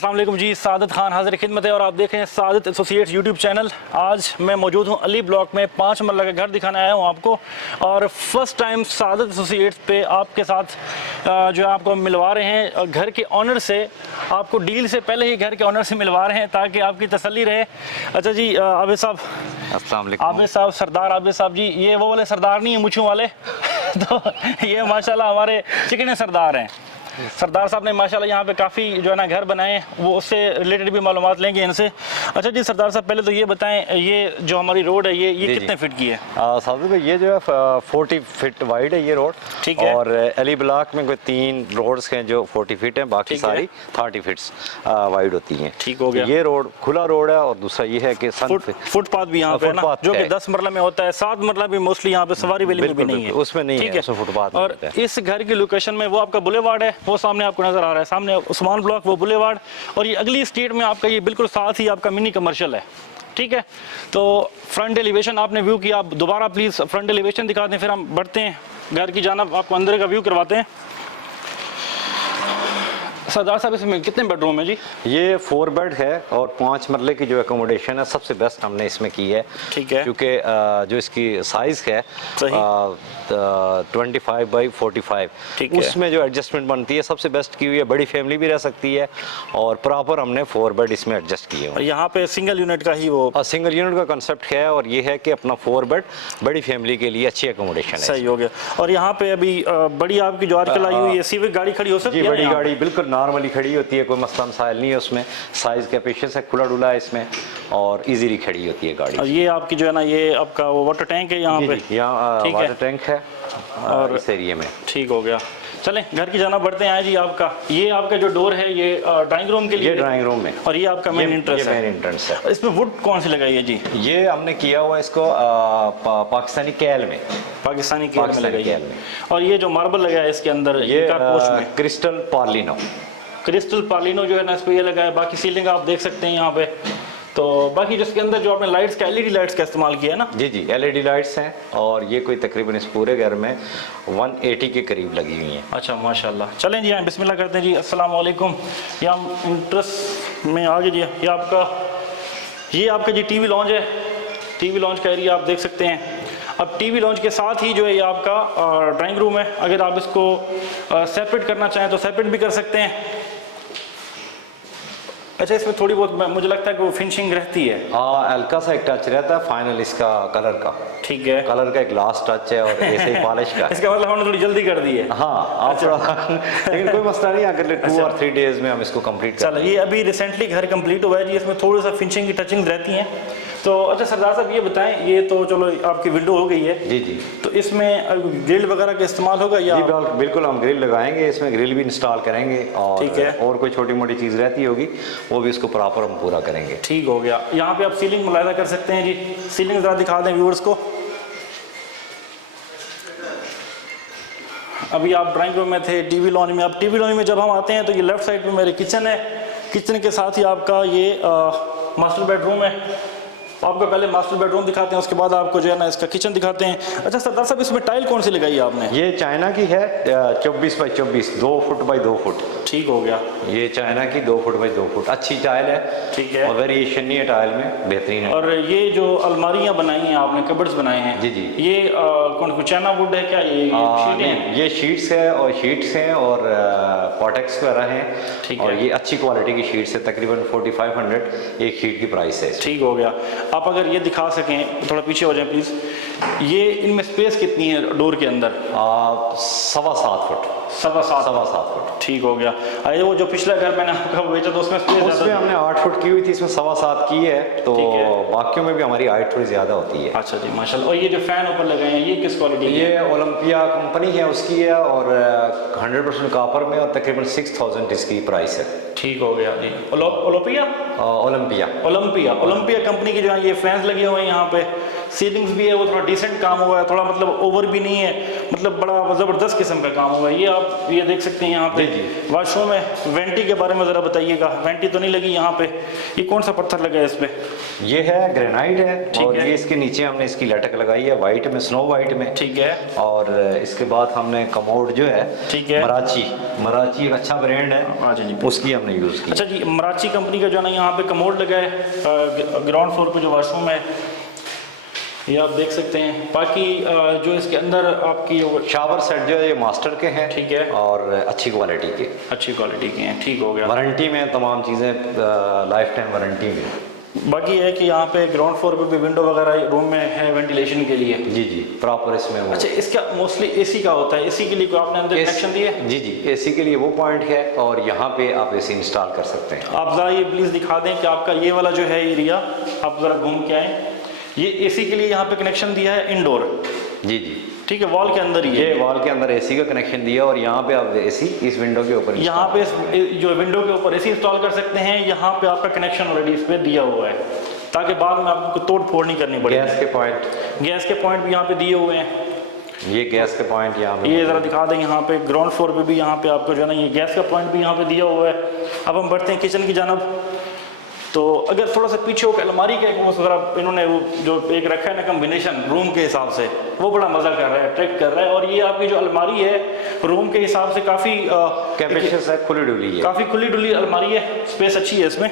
अस्सलाम वालेकुम जी, सादत खान हाजिर खिदमत है और आप देख रहे हैं सादत एसोसिएट्स यूट्यूब चैनल। आज मैं मौजूद हूं अली ब्लॉक में, 5 मरला का घर दिखाने आया हूं आपको। और फर्स्ट टाइम सादत एसोसिएट्स पे आपके साथ जो है आपको मिलवा रहे हैं घर के ऑनर से। आपको डील से पहले ही घर के ऑनर से मिलवा रहे हैं ताकि आपकी तसल्ली रहे। अच्छा जी, आबिद साहब, अस्सलाम वालेकुम। आबिद साहब, सरदार आबिद साहब जी, ये वो वाले सरदार नहीं है मुछों वाले तो ये माशाल्लाह हमारे चिकने सरदार हैं। सरदार साहब ने माशाल्लाह यहाँ पे काफ़ी जो है ना घर बनाए हैं, वो उससे रिलेटेड भी मालूमात लेंगे इनसे। अच्छा जी सरदार साहब, पहले तो ये बताएं, ये जो हमारी रोड है ये कितने फीट की है? सादिक भाई, ये जो है 40 फीट वाइड है ये रोड। ठीक है। और अली ब्लॉक में कोई 3 रोड्स हैं जो 40 फीट हैं, बाकी सारी 30 फीट्स वाइड होती हैं। ठीक हो गया। ये रोड खुला रोड है। और दूसरा ये है कि फुटपाथ भी यहाँ पे है ना, जो कि 10 मरला में होता है, 7 मरला भी मोस्टली यहाँ पे सवारी वाली में भी नहीं है, उसमें नहीं है, उसमें फुटपाथ। और इस घर की लोकेशन में वो आपका बुलेवार्ड है, वो सामने आपको नजर आ रहा है, सामने उस्मान ब्लॉक, वो बुलेवार्ड। और ये अगली स्ट्रीट में आपका ये बिल्कुल साथ ही आपका मिनी कमर्शियल है। ठीक है, तो फ्रंट एलिवेशन आपने व्यू किया, आप दोबारा प्लीज फ्रंट एलिवेशन दिखा दें, फिर हम बढ़ते हैं घर की जानिब, आपको अंदर का व्यू करवाते हैं। सरदार साहब, इसमें कितने बेडरूम है जी? ये 4 बेड है और 5 मरले की जो एकोमोडेशन है सबसे बेस्ट हमने इसमें की है। ठीक है, क्योंकि जो इसकी साइज है 25 बाई 45, उसमें जो एडजस्टमेंट बनती है सबसे बेस्ट की हुई है। बड़ी फैमिली भी रह सकती है और प्रॉपर हमने 4 बेड इसमें एडजस्ट किए हैं। यहाँ पे सिंगल यूनिट का ही वो सिंगल यूनिट का कंसेप्ट है और ये है कि अपना 4 बेड बड़ी फैमिली के लिए अच्छी एकोमोडेशन है। सही हो गया। और यहाँ पे अभी बड़ी आपकी जो आजकल आई हुई है सिविक गाड़ी खड़ी हो सकती है? बड़ी गाड़ी बिल्कुल नॉर्मली खड़ी होती है, कोई मसला मसाइल नहीं है उसमें। साइज कैपेशियस है, खुला डुला है इसमें और इजीली खड़ी होती है गाड़ी। और ये आपकी जो है ना, ये आपका वो वाटर टैंक है यहाँ पे? यहाँ वाटर टैंक है और इस एरिया में। ठीक हो गया, चलें घर की जाना बढ़ते हैं। जी आपका ये आपका जो डोर है ये ड्राइंग रूम के लिए? ये ड्राइंग रूम में। और ये आपका मेन एंट्रेंस है? मेन एंट्रेंस है। इसमें वुड कौन सी लगाई है जी? ये हमने किया हुआ इसको पाकिस्तानी कैल में। पाकिस्तानी कैल में लगाई है। और ये जो मार्बल लगा है इसके अंदर, ये क्रिस्टल पार्लिनो। क्रिस्टल पार्लिनो जो है ना, इस पे ये लगा है। बाकी सीलिंग आप देख सकते हैं यहाँ पे। तो बाकी जिसके अंदर जो आपने लाइट्स का एलईडी लाइट्स का इस्तेमाल किया है ना? जी एलईडी लाइट्स हैं और ये कोई तकरीबन इस पूरे घर में 180 के करीब लगी हुई हैं। अच्छा माशाल्लाह। चलें जी, बिस्मिल्लाह करते हैं जी। अस्सलाम वालेकुम। या इंटरेस्ट में आगे जी, ये आपका जी टीवी लॉन्च है। टीवी लॉन्च का एरिया आप देख सकते हैं। अब टीवी लॉन्च के साथ ही जो है ये आपका ड्राइंग रूम है। अगर आप इसको सेपरेट करना चाहें तो सेपरेट भी कर सकते हैं। अच्छा, इसमें थोड़ी बहुत मुझे लगता है कि वो फिनिशिंग रहती है। हल्का सा एक टच रहता है फाइनल इसका कलर का। ठीक है, कलर का एक लास्ट टच है और ऐसे ही पॉलिश का। इसका मतलब हमने थोड़ी जल्दी कर दी है। हाँ, लेकिन कोई मसला नहीं, अगर 2 और 3 डेज में हम इसको कंप्लीट कर। चलो, ये अभी रिसेंटली घर कंप्लीट हुआ है जी, इसमें थोड़ी सा फिनिशिंग की टचिंग रहती हैं। तो अच्छा सरदार साहब, ये बताएं, ये तो चलो आपकी विंडो हो गई है। जी तो इसमें ग्रिल वगैरह का इस्तेमाल होगा या? जी बिल्कुल, हम ग्रिल लगाएंगे, इसमें ग्रिल भी इंस्टॉल करेंगे। और ठीक है, और कोई छोटी मोटी चीज़ रहती होगी वो भी इसको प्रॉपर हम पूरा करेंगे। ठीक हो गया। यहाँ पे आप सीलिंग मुलाहिजा कर सकते हैं जी। सीलिंग ज़रा दिखा दें व्यूअर्स को। अभी आप ड्राइंग रूम में थे, टीवी लॉन्च में। अब टीवी लॉन्च में जब हम आते हैं तो ये लेफ्ट साइड पे मेरे किचन है। किचन के साथ ही आपका ये मास्टर बेडरूम है। आपको पहले मास्टर बेडरूम दिखाते हैं, उसके बाद आपको जो है ना इसका किचन दिखाते हैं। अच्छा सरदार साहब, इसमें टाइल कौन सी लगाई है आपने? ये चाइना की है, 24 बाई 24, 2 फुट बाई 2 फुट। ठीक हो गया। ये चाइना की 2 फुट बाई 2 फुट अच्छी टाइल है। ठीक है, और वेरिएशन नहीं है टाइल में, बेहतरीन है। और ये जो अलमारियाँ बनाई हैं आपने, कबर्ड्स बनाए हैं, जी ये कौन चाइना वुड है क्या? ये शीट्स है और शीट्स हैं और पॉटेक्स वगैरह हैं। ठीक है, और ये अच्छी क्वालिटी की शीट्स है, तकरीबन 4500 एक शीट की प्राइस है। ठीक हो गया। आप अगर ये दिखा सकें, थोड़ा पीछे हो जाए प्लीज़। ये इनमें स्पेस कितनी है डोर के अंदर? 7.25 फुट। 7.25 फुट। ठीक हो गया। अरे वो जो पिछला घर मैंने आपका बेचा तो उसमें हमने 8 फुट की हुई थी, इसमें 7.25 की है। तो बाकियों में भी हमारी हाइट थोड़ी ज़्यादा होती है। अच्छा जी माशाल्लाह। और ये जो फ़ैन ऊपर लगाए हैं ये किस क्वालिटी? ये ओलंपिया कंपनी है उसकी है और 100% कॉपर में और तकरीबन 6000 इसकी प्राइस है। ठीक हो गया जी। ओलंपिया कंपनी की जो है ये फैंस लगे हुए हैं यहाँ पे। सीलिंग्स भी है, वो थोड़ा डिसेंट काम हुआ है, थोड़ा मतलब ओवर भी नहीं है, मतलब बड़ा ज़बरदस्त किस्म का काम हुआ है। ये आप ये देख सकते हैं यहाँ पे वॉशरूम है। वेंटी के बारे में ज़रा बताइएगा, वेंटी तो नहीं लगी यहाँ पे, ये कौन सा पत्थर लगा है इस पे? ये है ग्रेनाइट है और ये इसके नीचे हमने इसकी लटक लगाई है वाइट में, स्नो वाइट में। ठीक है। और इसके बाद हमने कमोड जो है, ठीक है, मराची एक अच्छा ब्रांड है, उसकी हमने यूज़ की। अच्छा जी, मराची कंपनी का जो है ना यहाँ पे कमोड लगा है, ग्राउंड फ्लोर पे जो वॉशरूम है ये आप देख सकते हैं। बाकी जो इसके अंदर आपकी शावर सेट जो है ये मास्टर के हैं। ठीक है। और अच्छी क्वालिटी के हैं। ठीक हो गया। वारंटी में तमाम चीज़ें, लाइफ टाइम वारंटी में। बाकी है कि यहाँ पे ग्राउंड फ्लोर पे भी विंडो वगैरह रूम में है वेंटिलेशन के लिए। जी प्रॉपर इसमें वो। अच्छा, इसका मोस्टली एसी का होता है, एसी के लिए कोई आपने अंदर कनेक्शन दिया है? जी एसी के लिए वो पॉइंट है और यहाँ पे आप एसी इंस्टॉल कर सकते हैं। आप ज़रा ये प्लीज़ दिखा दें कि आपका ये वाला जो है एरिया, आप ज़रा घूम के आए, ये एसी के लिए यहाँ पे कनेक्शन दिया है इंडोर। जी ठीक है, वॉल के अंदर ही है, ये वॉल के अंदर एसी का कनेक्शन दिया और यहाँ पे आप एसी इस विंडो के ऊपर, यहाँ पे जो विंडो के ऊपर एसी इंस्टॉल कर सकते हैं। यहाँ पे आपका कनेक्शन ऑलरेडी इस पे दिया हुआ है ताकि बाद में आपको तोड़ फोड़ नहीं करनी पड़े। गैस के पॉइंट भी यहाँ पे दिए हुए हैं। ये गैस के पॉइंट यहाँ पे, ये ज़रा दिखा दें, यहाँ पे ग्राउंड फ्लोर पे भी यहाँ पे आपको जो है ना ये गैस का पॉइंट भी यहाँ पे दिया हुआ है। अब हम बढ़ते हैं किचन की जानब। तो अगर थोड़ा सा पीछे होकर अलमारी का वो ज़रा इन्होंने वो जो एक रखा है ना कम्बिनेशन रूम के हिसाब से, वो बड़ा मज़ा कर रहा है, अट्रैक्ट कर रहा है। और ये आपकी जो अलमारी है रूम के हिसाब से काफ़ी कैपेसियस है, खुली डुली है, काफ़ी खुली डुली अलमारी है, स्पेस अच्छी है इसमें।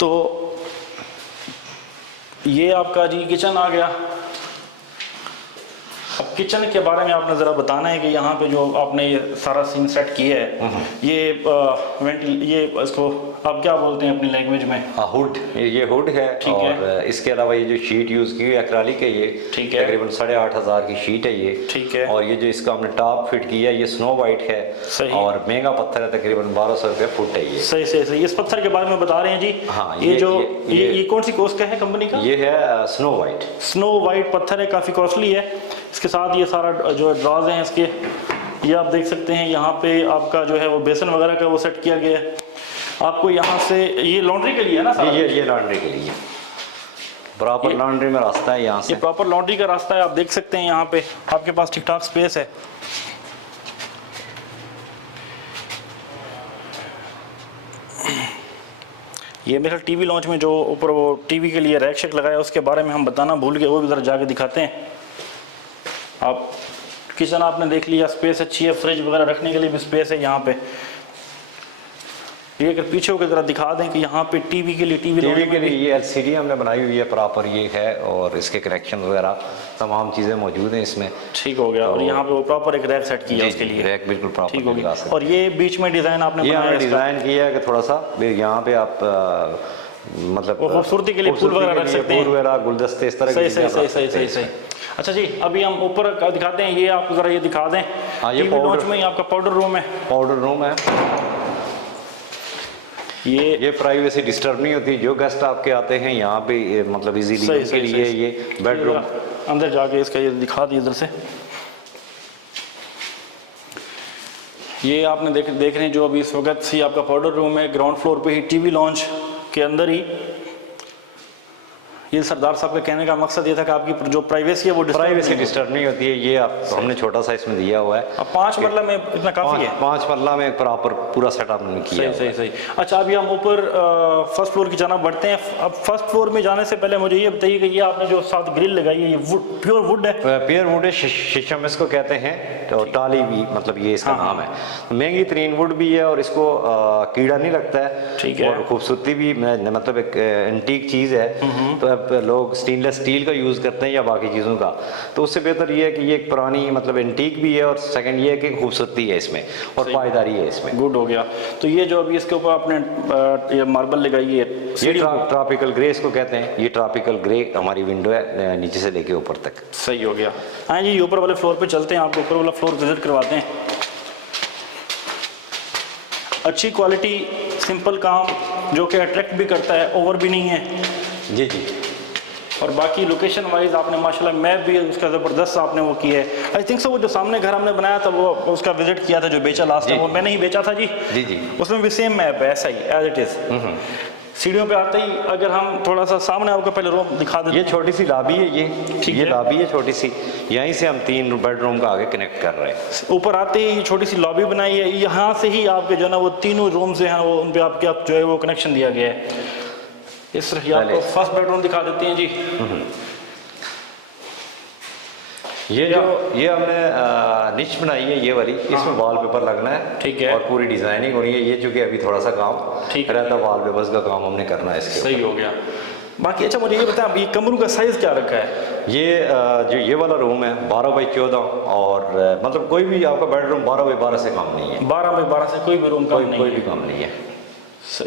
तो ये आपका जी किचन आ गया। अब किचन के बारे में आपने ज़रा बताना है कि यहाँ पे जो आपने ये सारा सीन सेट किया है, ये इसको आप क्या बोलते हैं अपनी लैंग्वेज में? हुड। ये हुड है। और इसके अलावा ये जो शीट यूज़ की हुई एक्रालिक है, ये तकरीबन 8,500 की शीट है ये। ठीक है। और ये जो इसका हमने टॉप फिट किया है ये स्नो वाइट है। सही। और महंगा पत्थर है, तकरीबन 1200 रुपये फुट है ये। सही। इस पत्थर के बारे में बता रहे हैं जी? हाँ। ये कौन सी कॉस्ट का है कंपनी का? ये है स्नो वाइट पत्थर है, काफ़ी कॉस्टली है। इसके साथ ये सारा जो ड्रॉज हैं इसके, ये आप देख सकते हैं। यहाँ पे आपका जो है वो बेसन वगैरह का वो सेट किया गया है। आपको यहाँ से ये लॉन्ड्री के लिए है ना सारा? ये लॉन्ड्री के लिए प्रॉपर लॉन्ड्री में रास्ता है यहाँ से। ये प्रॉपर लॉन्ड्री का रास्ता है, आप देख सकते हैं। यहाँ पे आपके पास ठीक ठाक स्पेस है। ये मेरा टीवी लॉन्च में जो ऊपर वो टीवी के लिए रैक शेक लगाया उसके बारे में हम बताना भूल गए, वो भी ज़रा जाके दिखाते हैं। आप किचन आपने देख लिया, स्पेस अच्छी है, फ्रिज वगैरह रखने के लिए भी स्पेस है यहाँ पे। ये अगर पीछे होकर जरा दिखा दें कि यहाँ पे टीवी के लिए ये एलसीडी हमने बनाई हुई है प्रॉपर, ये है। और इसके कनेक्शन वगैरह तमाम चीज़ें मौजूद हैं इसमें। ठीक हो गया। और यहाँ पे वो प्रॉपर एक रैक सेट किया उसके लिए, रैक बिल्कुल प्रॉपर। ठीक हो गया। और ये बीच में डिज़ाइन आपने डिज़ाइन किया है कि थोड़ा सा यहाँ पे आप मतलब खूबसूरती के लिए फूल वगैरह रख सकते हैं, फूल वगैरह, गुलदस्ते, इस तरह के। सही। अच्छा जी, अभी हम ऊपर दिखाते हैं। ये आप जरा ये दिखा दें। ये लॉन्च में आपका पाउडर रूम है। ये प्राइवेसी डिस्टर्ब नहीं होती। जो गेस्ट आपके आते हैं यहाँ पे मतलब इजीली उनके लिए ये बेडरूम। अंदर जाके इसका ये दिखा दी इधर से। ये आपने देख रहे हैं जो अभी इस वक्त से आपका पाउडर रूम है, ग्राउंड फ्लोर पे ही, टीवी लॉन्च के अंदर ही। ये सरदार साहब का कहने का मकसद ये था कि आपकी जो प्राइवेसी है वो डिस्टर्ब नहीं होती है। ये आप हमने छोटा सा इसमें दिया हुआ है। अब 5 मरला में इतना काफ़ी है। 5 मरला में प्रॉपर पूरा सेटअप हमने किया। सही। अच्छा, अभी हम ऊपर फर्स्ट फ्लोर की जानब बढ़ते हैं। अब फर्स्ट फ्लोर में जाने से पहले मुझे ये बताइए कि ये आपने जो साथ ग्रिल लगाई है, ये प्योर वुड है? प्योर वुड है, शीशम इसको कहते हैं। और टाली भी मतलब ये इसका नाम है। महंगी तरीन वुड भी है और इसको कीड़ा नहीं लगता है। ठीक है। और खूबसूरती भी मतलब एक एंटीक चीज़ है। तो अब लोग स्टेनलेस स्टील का यूज़ करते हैं या बाकी चीज़ों का, तो उससे बेहतर ये है कि ये एक पुरानी मतलब एंटीक भी है और सेकंड ये है कि खूबसूरती है इसमें और पायदारी है इसमें। गुड हो गया। तो ये जो अभी इसके ऊपर आपने ये मार्बल लगाई है, ये ट्रॉपिकल ग्रे इसको कहते हैं। ये ट्रॉपिकल ग्रे हमारी विंडो है नीचे से लेके ऊपर तक। सही हो गया। हाँ जी, ऊपर वाले फ्लोर पे चलते हैं, आपको ऊपर वाला फ्लोर विजिट करवाते हैं। अच्छी क्वालिटी, सिंपल काम जो कि अट्रैक्ट भी करता है, ओवर भी नहीं है। जी। और बाकी लोकेशन वाइज आपने माशाल्लाह मैप भी उसका ज़बरदस्त आपने वो किया है। आई थिंक सो वो जो सामने घर हमने बनाया था वो उसका विजिट किया था जो बेचा लास्ट टाइम, वो मैंने ही बेचा था जी। जी। उसमें भी सेम मैप है, ऐसा ही एज इट इज़। सीढ़ियों पे आते ही अगर हम थोड़ा सा सामने आपको पहले रूम दिखा दें, ये छोटी सी लॉबी है, ये है। लॉबी है छोटी सी, यहीं से हम 3 बेडरूम का आगे कनेक्ट कर रहे हैं। ऊपर आते ही छोटी सी लॉबी बनाई है, यहाँ से ही आपके जो है ना वो तीनों रूम्स हैं वो उन पे आपके आप जो है वो कनेक्शन दिया गया है। इस तरह आपको फर्स्ट बेडरूम दिखा देते हैं जी। ये हमने निच बनाई है ये वाली, इसमें वॉलपेपर लगना है, ठीक है। और पूरी डिजाइनिंग होनी है। ये चूंकि अभी थोड़ा सा काम ठीक है। रहता, वॉलपेपर्स का काम हमने करना है इसके सही हो गया। बाकी अच्छा मुझे ये बताएं, ये कमरों का साइज़ क्या रखा है? ये जो ये वाला रूम है 12 बाई 14, और मतलब कोई भी आपका बेडरूम 12 बाई 12 से कम नहीं है। 12 बाई 12 से कोई भी रूम कम नहीं कोई है। भी कम नहीं है।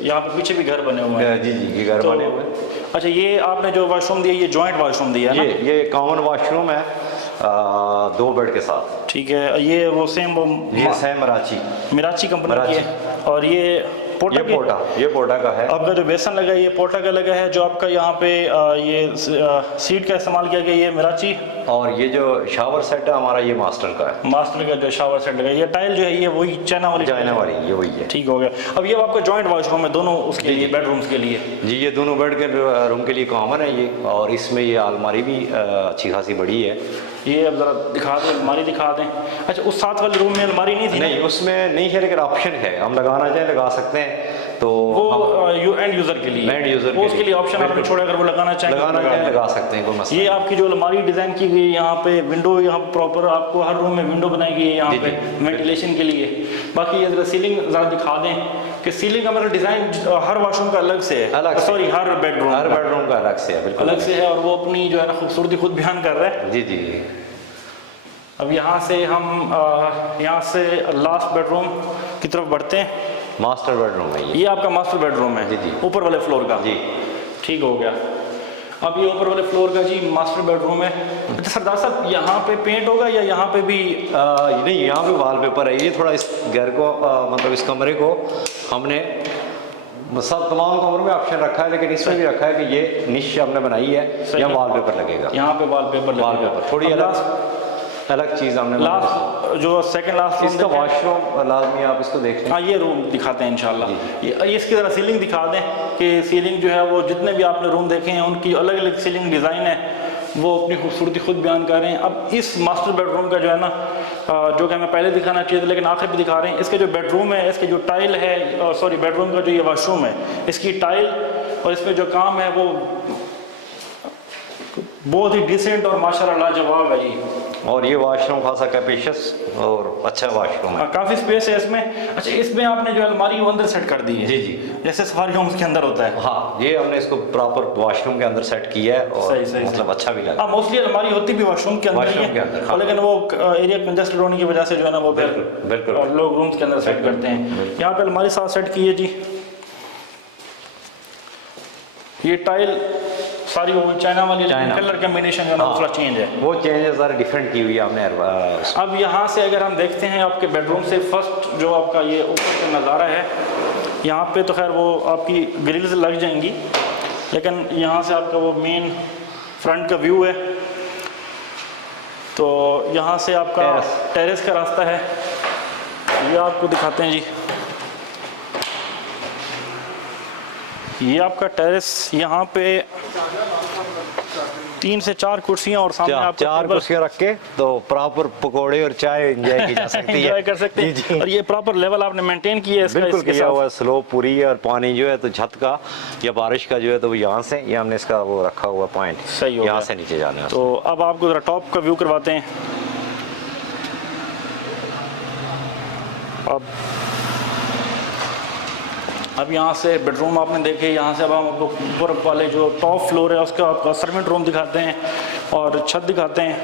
यहाँ पे पीछे भी घर बने हुए हैं। जी जी, ये घर तो बने हुए हैं। अच्छा, ये आपने जो वॉशरूम दिया, ये जॉइंट वॉशरूम दिया है ना? ये कॉमन वॉशरूम है 2 बेड के साथ। ठीक है। ये वो सेम वो ये सेम मिराची कंपनी की है, और ये पोटा ये पोटा का है। आपका जो बेसन लगा है ये पोटा का लगा है। जो आपका यहाँ पे ये सीट का इस्तेमाल किया गया ये मिराची, और ये जो शावर सेट है हमारा ये मास्टर का है। मास्टर का जो शावर सेट लगा है, ये टाइल जो है ये वही चाइना वाली ये वही है। ठीक हो गया। अब ये आपका जॉइंट वॉशरूम है दोनों उसके लिए, बेडरूम्स के लिए जी, ये दोनों बेड के रूम के लिए कॉमन है ये, और इसमें ये अलमारी भी अच्छी खासी बड़ी है। ये अब जरा दिखा दें, अलमारी दिखा दें। अच्छा, उस साथ वाले रूम में अलमारी नहीं थी? नहीं, उसमें नहीं है, लेकिन ऑप्शन है, हम लगाना चाहें लगा सकते हैं। तो वो एंड यूजर के लिए, एंड यूजर वो उसके लिए ऑप्शन आपने छोड़ा, अगर वो लगाना चाहें लगा सकते हैं, कोई मसला ये आपकी जो अलमारी डिजाइन की गई है, यहाँ पे विंडो, यहाँ प्रॉपर आपको हर रूम में विंडो बनाई गई है यहाँ पे वेंटिलेशन के लिए। बाकी ये जरा सीलिंग जरा दिखा दें कि सीलिंग का मतलब डिजाइन हर वॉशरूम का अलग से है, सॉरी हर बेडरूम का अलग से है, बिल्कुल अलग से है, और वो अपनी जो है ना खूबसूरती खुद बयान कर रहा है। जी जी। अब यहाँ से हम यहाँ से लास्ट बेडरूम की तरफ बढ़ते हैं। मास्टर बेडरूम है ये आपका मास्टर बेडरूम है? जी जी, ऊपर वाले फ्लोर का। जी ठीक हो गया। अब ये ऊपर वाले फ्लोर का जी मास्टर बेडरूम है। अच्छा सरदार साहब, यहाँ पे पेंट होगा या यहाँ पे भी? नहीं, यहाँ पे वॉलपेपर है। ये थोड़ा इस घर को मतलब इस कमरे को हमने सब तमाम कमरों में ऑप्शन रखा है, लेकिन इसमें भी रखा है कि ये निश हमने बनाई है, यहाँ वॉलपेपर लगेगा। यहाँ पे वॉलपेपर थोड़ी अलग चीज़ हमने। लास्ट जो सेकंड लास्ट इसका वॉशरूम लाजमी आप इसको देख लें। हाँ, ये रूम दिखाते हैं इंशाल्लाह। ये इसकी तरह सीलिंग दिखा दें कि सीलिंग जो है वो जितने भी आपने रूम देखे हैं उनकी अलग अलग सीलिंग डिज़ाइन है, वो अपनी खूबसूरती खुद बयान कर रहे हैं। अब इस मास्टर बेडरूम का जो है ना, जो कि हमें पहले दिखाना चाहिए था लेकिन आखिर भी दिखा रहे हैं, इसका जो बेडरूम है, इसके जो टाइल है, सॉरी बेडरूम का जो ये वॉशरूम है, इसकी टाइल और इसमें जो काम है वो बहुत ही डिसेंट और माशाल्लाह लाजवाब है जी। और ये वॉशरूम खासा कैपेशियस और अच्छा वॉशरूम है, काफ़ी स्पेस है इसमें। अच्छा, इसमें आपने जो अलमारी वो अंदर सेट कर दी है? जी जी, जैसे सफारी होम्स के अंदर होता है। हाँ, ये हमने इसको प्रॉपर वॉशरूम के अंदर सेट किया है, और सही मतलब अच्छा भी लगा। मोस्टली अलमारी होती भी वॉशरूम के अंदर ही है, लेकिन वो एरिया कंजस्टेड होने की वजह से जो है ना वो बिल्कुल और लोग रूम्स के अंदर सेट करते हैं। यहाँ पे अलमारी साथ सेट की है जी। ये टाइल सारी वो चाइना वाली कलर कॉम्बिनेशन जो है ना थोड़ा चेंज है, वो चेंज है, सारी डिफरेंट की हुई है हमने। अब यहाँ से अगर हम देखते हैं आपके बेडरूम से फर्स्ट जो आपका ये ऊपर का नज़ारा है, यहाँ पे तो खैर वो आपकी ग्रिल्स लग जाएंगी, लेकिन यहाँ से आपका वो मेन फ्रंट का व्यू है। तो यहाँ से आपका टेरेस का रास्ता है, ये आपको दिखाते हैं जी। ये आपका टेरेस, यहाँ पे 3 से 4 कुर्सियाँ और सामने आपको 4 कुर्सियाँ रख के तो प्रॉपर पकोड़े और चाय एंजॉय की जा सकती है। एंजॉय कर सकते हैं। और ये प्रॉपर लेवल आपने मेंटेन किया है इसका? बिल्कुल किया हुआ है, स्लोप पूरी है, और पानी जो है तो छत का या बारिश का जो है तो वो यहाँ से, ये हमने इसका वो रखा हुआ पॉइंट, सही हो यहाँ से नीचे जाने। तो अब आपको जरा टॉप का व्यू करवाते हैं। अब यहाँ से बेडरूम आपने देखे, यहाँ से अब हम आपको ऊपर वाले जो टॉप फ्लोर है उसका आपका सर्वेंट रूम दिखाते हैं और छत दिखाते हैं।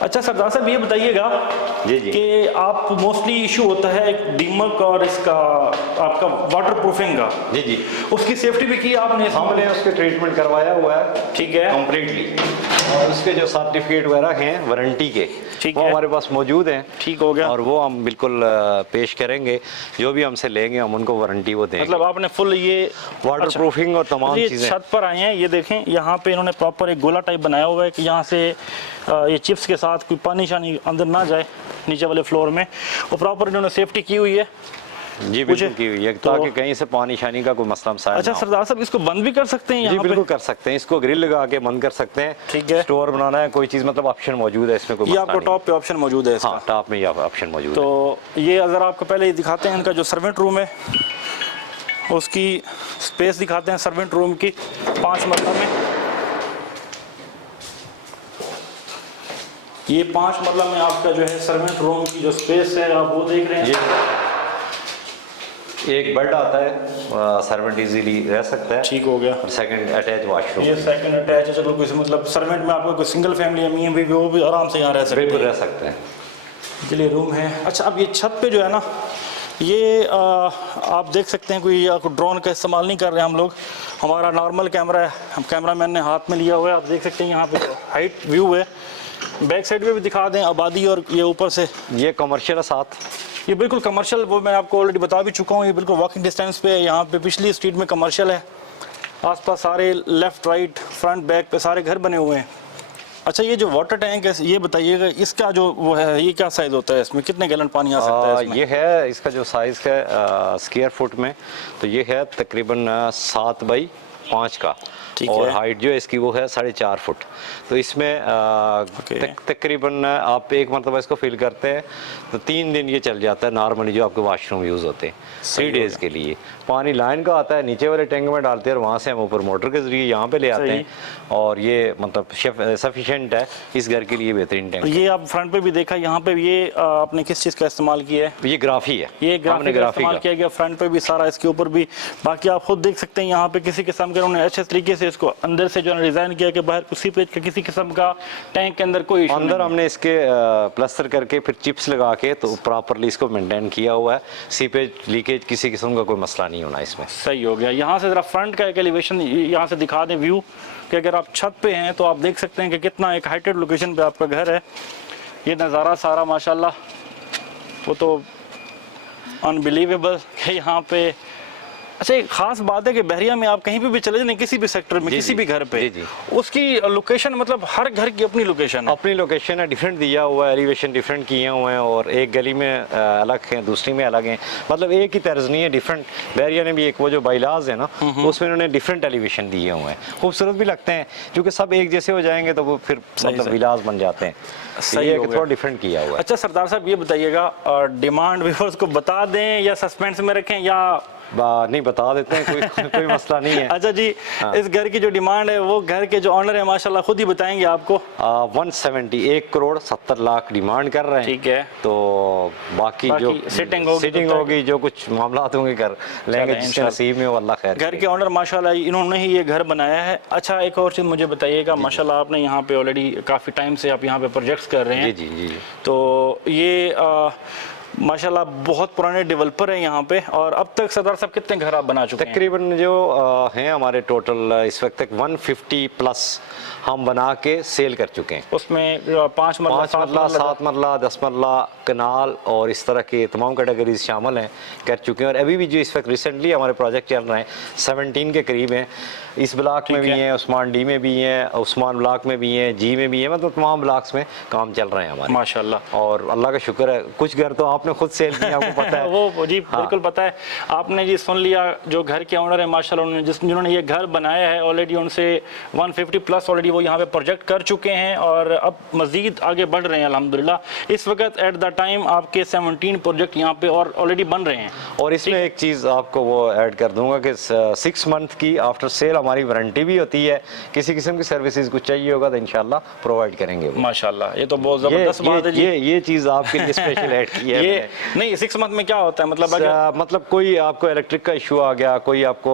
अच्छा सरदार साहब, ये बताइएगा कि आप मोस्टली इशू होता है दीमक और इसका आपका वाटर प्रूफिंग का, जी, उसकी सेफ्टी भी की आपने? हमने उसके ट्रीटमेंट करवाया हुआ है, ठीक है, कंप्लीटली, और उसके जो सर्टिफिकेट वगैरह हैं वारंटी के, वो हमारे पास मौजूद हैं। ठीक हो गया। और वो हम बिल्कुल पेश करेंगे, जो भी हमसे लेंगे हम उनको वारंटी वो देंगे। मतलब आपने फुल ये वाटर प्रूफिंग और तमाम चीज़ें। छत पर आए हैं, ये देखें यहाँ पे इन्होंने प्रॉपर एक गोला टाइप बनाया हुआ है कि यहाँ से ये चिप्स के साथ कोई पानी शानी अंदर ना जाए नीचे वाले फ्लोर में, वो प्रॉपर इन्होंने सेफ्टी की हुई है। जी कुछ बिल्कुल की हुई है, ताकि कहीं से पानी शानी का कोई मसला मसाइल अच्छा ना हो। सरदार साहब, इसको बंद भी कर सकते हैं जी यहाँ पे? बिल्कुल कर सकते हैं, इसको ग्रिल लगा के बंद कर सकते हैं। ठीक है। स्टोर बनाना है कोई चीज़, मतलब ऑप्शन मौजूद है इसमें, कोई ये मसला आपको नहीं। टॉप पे ऑप्शन मौजूद है इसका? हाँ, टॉप में ये ऑप्शन मौजूद है। तो ये अगर आपको पहले दिखाते हैं इनका जो सर्वेंट रूम है, उसकी स्पेस दिखाते हैं सर्वेंट रूम की 5 मरला में। ये 5 मरला में आपका जो है सर्वेंट रूम की जो स्पेस है आप वो देख रहे हैं। एक बेड आता है, सर्वेंट इजीली रह सकता है। ठीक हो गया। और सेकंड अटैच वॉशरूम। ये सेकंड अटैच है, चलो कोई मतलब सर्वेंट में आपको कोई सिंगल फैमिली अमीर भी वो भी आराम से यहाँ रह सकते बिल्कुल हैं। रह सकते हैं। चलिए रूम है। अच्छा, अब ये छत पे जो है ना, ये आप देख सकते हैं कोई ड्रोन का इस्तेमाल नहीं कर रहे हैं हम लोग, हमारा नॉर्मल कैमरा है, हम कैमरा मैन ने हाथ में लिया हुआ है। आप देख सकते हैं यहाँ पे हाइट व्यू है। बैक साइड पे भी दिखा दें आबादी, और ये ऊपर से ये कमर्शियल है साथ। ये बिल्कुल कमर्शियल, वो मैं आपको ऑलरेडी बता भी चुका हूँ, ये बिल्कुल वॉकिंग डिस्टेंस पे है। यहाँ पे पिछली स्ट्रीट में कमर्शियल है, आसपास सारे लेफ्ट राइट फ्रंट बैक पे सारे घर बने हुए हैं। अच्छा, ये जो वाटर टैंक है ये बताइएगा, इसका जो वो है ये क्या साइज़ होता है, इसमें कितने गैलन पानी आ सकता है इसमें? ये है, इसका जो साइज़ है स्क्वायर फुट में, तो ये है तकरीबन 7 बाई 5 का। ठीक और है। हाइट जो है इसकी वो है 4.5 फुट। तो इसमें तकरीबन आप एक मरतबा इसको फिल करते हैं तो 3 दिन ये चल जाता है नॉर्मली, जो आपके वाशरूम यूज़ होते हैं 3 डेज़ के लिए। पानी लाइन का आता है, नीचे वाले टैंक में डालते हैं और वहाँ से हम ऊपर मोटर के ज़रिए यहाँ पे ले आते हैं, और ये मतलब सफिशेंट है इस घर के लिए, बेहतरीन टैंक। ये आप फ्रंट पे भी देखा, यहाँ पे भी ये आपने किस चीज़ का इस्तेमाल किया है? ये ग्राफी है, ये ग्राफी का इस्तेमाल किया गया फ्रंट पे भी सारा, इसके ऊपर भी। बाकी आप खुद देख सकते हैं यहाँ पे किसी किस्म के उन्होंने अच्छे तरीके से इसको अंदर से जो डिज़ाइन किया कि बाहर किसी पे किसी किस्म का टैंक के अंदर कोई इशू अंदर हमने इसके प्लास्टर करके फिर चिप्स लगा के तो प्रॉपरली इसको मेंटेन किया हुआ है। सीपेज लीकेज किसी किस्म का कोई मसला नहीं होना इसमें। सही हो गया। यहाँ से ज़रा फ्रंट का एक एलिवेशन यहाँ से दिखा दें व्यू, कि अगर आप छत पे हैं तो आप देख सकते हैं कि कितना एक हाइटेड लोकेशन पे आपका घर है। ये नज़ारा सारा माशाल्लाह वो तो अनबिलीवेबल है यहाँ पे। अच्छा, एक खास बात है कि बहरिया में आप कहीं पे भी चले जाएं, किसी भी सेक्टर में, किसी भी घर पे, उसकी लोकेशन मतलब हर घर की अपनी लोकेशन है। अपनी लोकेशन है, डिफरेंट दिया हुआ है, एलिवेशन डिफरेंट किए हुए हैं, और एक गली में अलग हैं, दूसरी में अलग हैं, मतलब एक ही तर्ज नहीं है, डिफरेंट। बहरिया ने भी एक वो जो बाइलाज है ना, उसमें उन्होंने डिफरेंट एलिवेशन दिए हुए हैं, खूबसूरत भी लगते हैं, क्योंकि सब एक जैसे हो जाएंगे तो वो फिर मतलब बाइलाज बन जाते हैं। सही है कि थोड़ा डिफरेंट किया हुआ है। अच्छा सरदार साहब, ये बताइएगा डिमांड व्यूअर्स को बता दें या सस्पेंस में रखें, या नहीं बता देते हैं, कोई मसला नहीं है। अच्छा जी, इस घर की जो डिमांड है वो घर के जो ऑनर है माशाल्लाह खुद ही बताएंगे आपको। 1 करोड़ 70 लाख डिमांड कर रहे हैं। ठीक है। तो बाकी जो सिटिंग होगी जो कुछ मामला होंगे कर लेंगे, जिसके नसीब में वो अल्लाह खैर। घर के ऑनर माशाल्लाह इन्होंने ही ये घर बनाया है। अच्छा, एक और चीज़ मुझे बताइएगा, माशाल्लाह आपने यहाँ पे ऑलरेडी काफ़ी टाइम से आप यहाँ पे प्रोजेक्ट्स कर रहे हैं। जी जी जी। तो ये माशाल्लाह बहुत पुराने डेवलपर हैं यहाँ पे, और अब तक सरदार साहब कितने घर आप बना चुके हैं? तकरीबन जो हैं हमारे टोटल इस वक्त तक 150 प्लस हम बना के सेल कर चुके हैं। उसमें 5 मरला 7 मरला 10 मरला कनाल और इस तरह के तमाम कैटेगरीज शामिल हैं, कर चुके हैं। और अभी भी जो इस वक्त रिसेंटली हमारे प्रोजेक्ट चल रहे हैं 17 के करीब हैं, इस ब्लॉक में भी हैं, उस्मान डी में भी हैं, उस्मान ब्लॉक में भी हैं, जी में भी हैं, मतलब तमाम ब्लॉक्स में काम चल रहे हैं हमारे माशाल्लाह। और अल्लाह का शुक्र है, कुछ घर तो आपने खुद सेल किया, आपको पता है। वो जी बिल्कुल पता है। आपने जी सुन लिया, जो घर के ऑनर है माशाल्लाह, उन्होंने जिन्होंने ये घर बनाया है ऑलरेडी, उनसे 150 प्लस ऑलरेडी वो यहाँ पे प्रोजेक्ट कर चुके हैं, और अब मज़ीद आगे बढ़ रहे हैं अल्हम्दुलिल्लाह। इस वक्त एट द टाइम आपके 17 प्रोजेक्ट यहाँ पे और ऑलरेडी बन रहे हैं। और इसमें एक चीज़ आपको वो ऐड कर दूंगा कि 6 मंथ की आफ्टर सेल हमारी वारंटी भी होती है। किसी किस्म की सर्विसेज कुछ चाहिए होगा तो इंशाल्लाह प्रोवाइड करेंगे। माशाल्लाह, ये तो बहुत ज़बरदस्त बात है जी। ये चीज़ आपके लिए स्पेशल ऐड की है। ये नहीं, 6 मंथ में क्या होता है मतलब? मतलब कोई आपको इलेक्ट्रिक का इशू आ गया, कोई आपको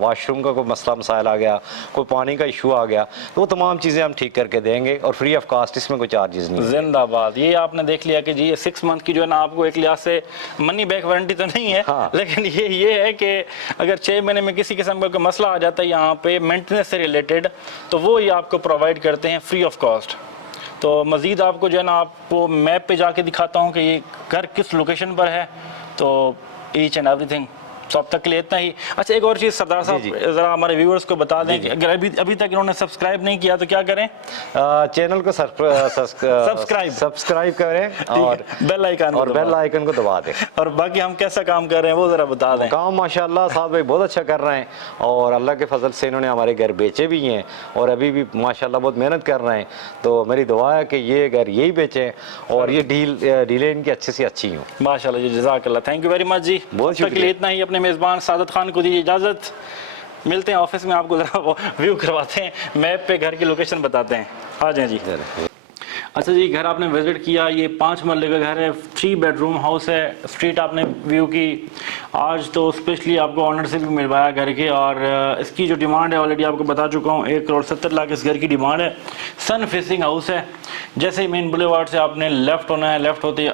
वॉशरूम का कोई मसला मसाइल आ गया, कोई पानी का इशू आ गया, तो वो तमाम चीज़ें हम ठीक करके देंगे और फ्री ऑफ कास्ट, इसमें कोई चार्जेस नहीं। जिंदाबाद। ये आपने देख लिया कि जी ये 6 मंथ की जो है ना, आपको एक लिहाज से मनी बैक वारंटी तो नहीं है, हाँ। लेकिन ये है कि अगर 6 महीने में किसी किस्म का कोई मसला आ जाता है यहाँ पे मेंटेनेंस से रिलेटेड, तो वो ये आपको प्रोवाइड करते हैं फ्री ऑफ कॉस्ट। तो मज़ीद आपको जो है ना, आपको मैप पे जाके दिखाता हूँ कि ये घर किस लोकेशन पर है, तो ईच एंड एवरीथिंग तो अब तक के लिए इतना ही। अच्छा, एक और चीज़ सरदार साहब, ज़रा हमारे व्यूअर्स को बता दें कि अगर अभी तक इन्होंने सब्सक्राइब नहीं किया तो क्या करें? चैनल को सब्सक्राइब करें और बेल आइकन को दबा दें। और बाकी हम कैसा काम कर रहे हैं वो ज़रा बता दें। काम माशाल्लाह साहब भाई बहुत अच्छा कर रहे हैं और अल्लाह के फजल से इन्होंने हमारे घर बेचे भी हैं और अभी भी माशाल्लाह बहुत मेहनत कर रहे हैं। तो मेरी दुआ है कि ये घर यही बेचें और ये डीलें इनकी अच्छी से अच्छी हों माशाल्लाह जी। जज़ाकल्लाह, थैंक यू वेरी मच जी। बहुत शुक्रिया। इतना ही। अपने मेज़बान सादत खान को दीजिए इजाज़त। मिलते हैं ऑफिस में, आपको ज़रा व्यू करवाते हैं, मैप पे घर की लोकेशन बताते हैं। आ जाएं जी। अच्छा जी, घर आपने विज़िट किया, ये 5 मरले का घर है, 3 बेडरूम हाउस है, स्ट्रीट आपने व्यू की। आज तो स्पेशली आपको ऑनर से भी मिलवाया घर के, और इसकी जो डिमांड है ऑलरेडी आपको बता चुका हूँ, 1,70,00,000 इस घर की डिमांड है। सन फेसिंग हाउस है। जैसे ही मेन बुलेवार्ड से आपने लेफ़्ट होना है, लेफ़्ट होते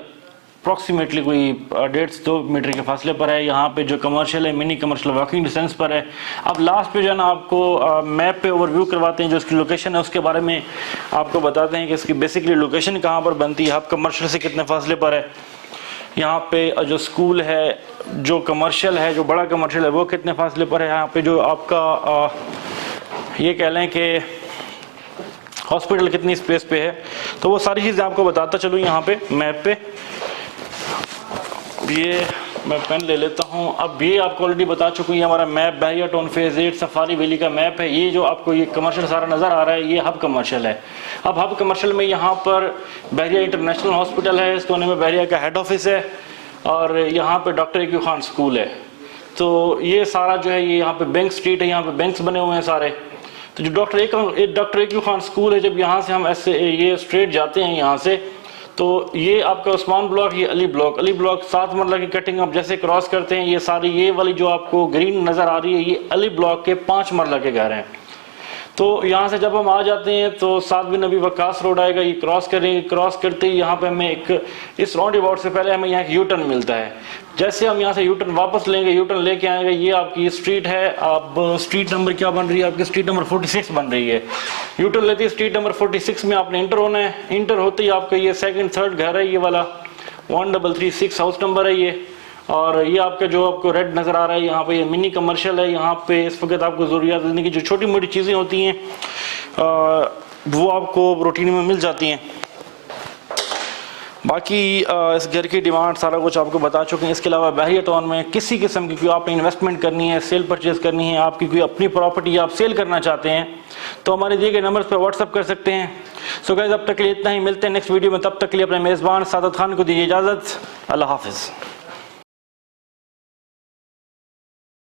अप्रॉक्सीमेटली कोई 1.5-2 मीटर के फासले पर है। यहाँ पे जो कमर्शियल है, मिनी कमर्शियल वॉकिंग डिस्टेंस पर है। अब लास्ट पे जो है ना आपको मैप पे ओवरव्यू करवाते हैं, जो इसकी लोकेशन है उसके बारे में आपको बताते हैं कि इसकी बेसिकली लोकेशन कहाँ पर बनती है, अब कमर्शियल से कितने फासले पर है। यहाँ पे जो स्कूल है, जो कमर्शियल है, जो बड़ा कमर्शियल है वो कितने फासले पर है। यहाँ पे जो आपका ये कह लें कि हॉस्पिटल कितनी स्पेस पे है, तो वो सारी चीज़ें आपको बताता चलूँ यहाँ पे मैप पे। ये मैं पेन ले लेता हूँ। अब ये आपको ऑलरेडी बता चुकी है, हमारा मैप बहरिया टाउन फेज 8 सफारी वैली का मैप है। ये जो आपको ये कमर्शियल सारा नज़र आ रहा है, ये हब कमर्शियल है। अब हब कमर्शियल में यहाँ पर बहरिया इंटरनेशनल हॉस्पिटल है, इस कोने में बहरिया का हेड ऑफिस है, और यहाँ पे डॉक्टर एक्यू खान स्कूल है। तो ये सारा जो है, ये यहाँ पे बैंक स्ट्रीट है, यहाँ पे बैंक्स बने हुए हैं सारे। तो जो डॉक्टर एक्यू खान स्कूल है, जब यहाँ से हम ऐसे ये स्ट्रेट जाते हैं यहाँ से, तो ये आपका उस्मान ब्लॉक, ये अली ब्लॉक 7 मरला की कटिंग आप जैसे क्रॉस करते हैं, ये सारी ये वाली जो आपको ग्रीन नज़र आ रही है, ये अली ब्लॉक के 5 मरला के घर हैं। तो यहाँ से जब हम आ जाते हैं तो 7 बिन नबी वक्कास रोड आएगा, ये क्रॉस करेंगे। क्रॉस करते ही यहाँ पे हमें इस राउंड अबाउट से पहले हमें यहाँ एक यू टर्न मिलता है। जैसे हम यहाँ से यू टर्न वापस लेंगे, यू टर्न लेके आएंगे, ये आपकी स्ट्रीट है। अब स्ट्रीट नंबर क्या बन रही है आपकी? स्ट्रीट नंबर 46 बन रही है। यू टर्न लेती है स्ट्रीट नंबर 46 में आपने इंटर होना है। इंटर होते ही आपका ये 2nd 3rd घर है, ये वाला 1336 हाउस नंबर है ये। और ये आपका जो आपको रेड नज़र आ रहा है, यहाँ पे ये मिनी कमर्शियल है। यहाँ पे इस वक्त आपको ज़रूरियात ज़िंदगी की जो छोटी मोटी चीज़ें होती हैं वो आपको रूटीन में मिल जाती हैं। बाकी इस घर की डिमांड सारा कुछ आपको बता चुके हैं। इसके अलावा बहरिया टाउन में किसी किस्म की कोई आपने इन्वेस्टमेंट करनी है, सेल परचेज़ करनी है, आपकी कोई अपनी प्रॉपर्टी आप सेल करना चाहते हैं, तो हमारे दिए गए नंबर्स पर व्हाट्सअप कर सकते हैं। सो गाइस, अब तक के लिए इतना ही। मिलते हैं नेक्स्ट वीडियो में, तब तक के लिए अपने मेज़बान सादत खान को दीजिए इजाज़त। अल्लाह हाफ़िज़।